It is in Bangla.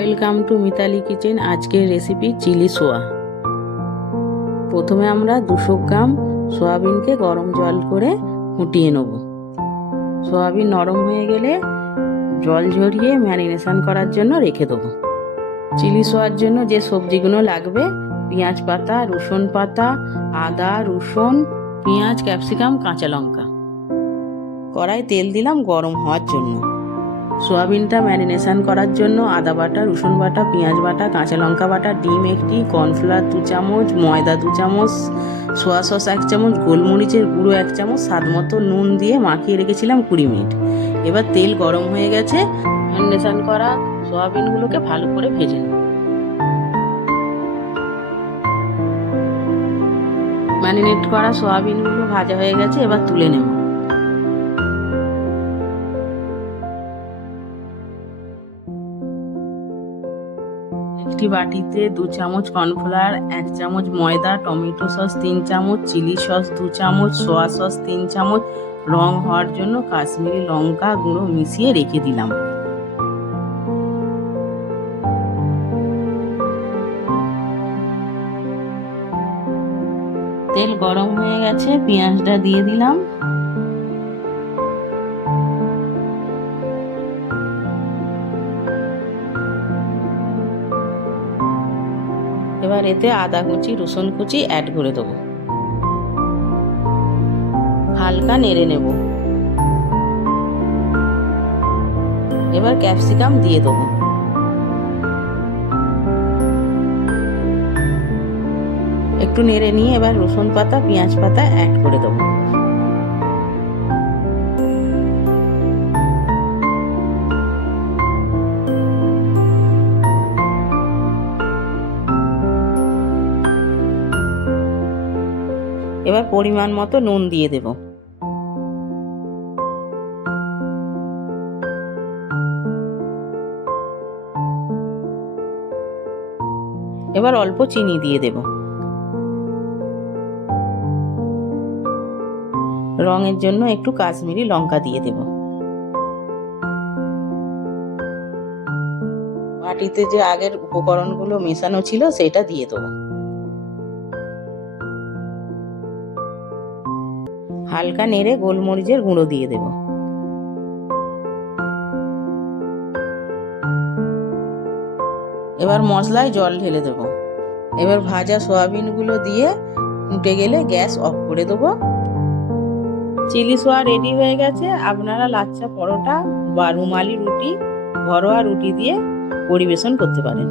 Welcome to Mitali kitchen. আজকের রেসিপি চিলি সোয়া। প্রথমে আমরা 200 গ্রাম সয়াবিনকে গরম জল করে ফুটিয়ে নেব। সয়াবিন নরম হয়ে গেলে জল ঝরিয়ে ম্যারিনেশন করার জন্য রেখে দেবো। চিলি সোয়ার জন্য যে সবজিগুলো লাগবে: পেঁয়াজ পাতা, রসুন পাতা, আদা, রসুন, পেঁয়াজ, ক্যাপসিকাম, কাঁচা লঙ্কা। কড়াই তেল দিলাম গরম হওয়ার জন্য। সোয়াবিনটা ম্যারিনেশন করার জন্য আদা বাটা, রসুন বাটা, পেঁয়াজ বাটা, কাঁচা লঙ্কা বাটা, ডিম একটি, কর্নফ্লাওয়ার 2 চামচ, ময়দা 2 চামচ, সোয়া সস 1 চামচ, গোলমরিচের গুঁড়ো 1 চামচ, স্বাদ মতো নুন দিয়ে মাখিয়ে রেখেছিলাম 20 মিনিট। এবার তেল গরম হয়ে গেছে, ম্যারিনেশন করা সোয়াবিনগুলোকে ভালো করে ভেজে নেব। ম্যারিনেট করা সোয়াবিনগুলো ভাজা হয়ে গেছে, এবার তুলে নেব। একটি বাটিতে 2 চামচ কর্নফ্লাওয়ার, 1 চামচ ময়দা, টমেটো সস 3 চামচ, চিলি সস 2 চামচ, সোয়া সস 3 চামচ, রং হওয়ার জন্য কাশ্মীরি লঙ্কা গুঁড়ো মিশিয়ে রেখে দিলাম। তেল গরম হয়ে গেছে, পেঁয়াজটা দিয়ে দিলাম। এবার এতে আদা কুচি, রসুন কুচি অ্যাড করে দেবো। হালকা নেড়ে নেব। এবার ক্যাপসিকাম দিয়ে দেবো। একটু নেড়ে নিয়ে এবার রসুন পাতা, পেঁয়াজ পাতা অ্যাড করে দেবো। এবার পরিমাণ মতো নুন দিয়ে দেব। এবার অল্প চিনি দিয়ে দেব। রঙের জন্য একটু কাশ্মীরি লঙ্কা দিয়ে দেব। বাটিতে যে আগের উপকরণগুলো মেশানো ছিল সেটা দিয়ে দেবো। হালকা নেড়ে গোলমরিচের গুঁড়ো দিয়ে দেব। এবার মশলায় জল ঢেলে দেব। এবার ভাজা সয়াবিনগুলো দিয়ে ফুটে গেলে গ্যাস অফ করে দেবো। চিলি সোয়া রেডি হয়ে গেছে। আপনারা লাচ্ছা পরোটা বা রুমালি রুটি, ঘরোয়া রুটি দিয়ে পরিবেশন করতে পারেন।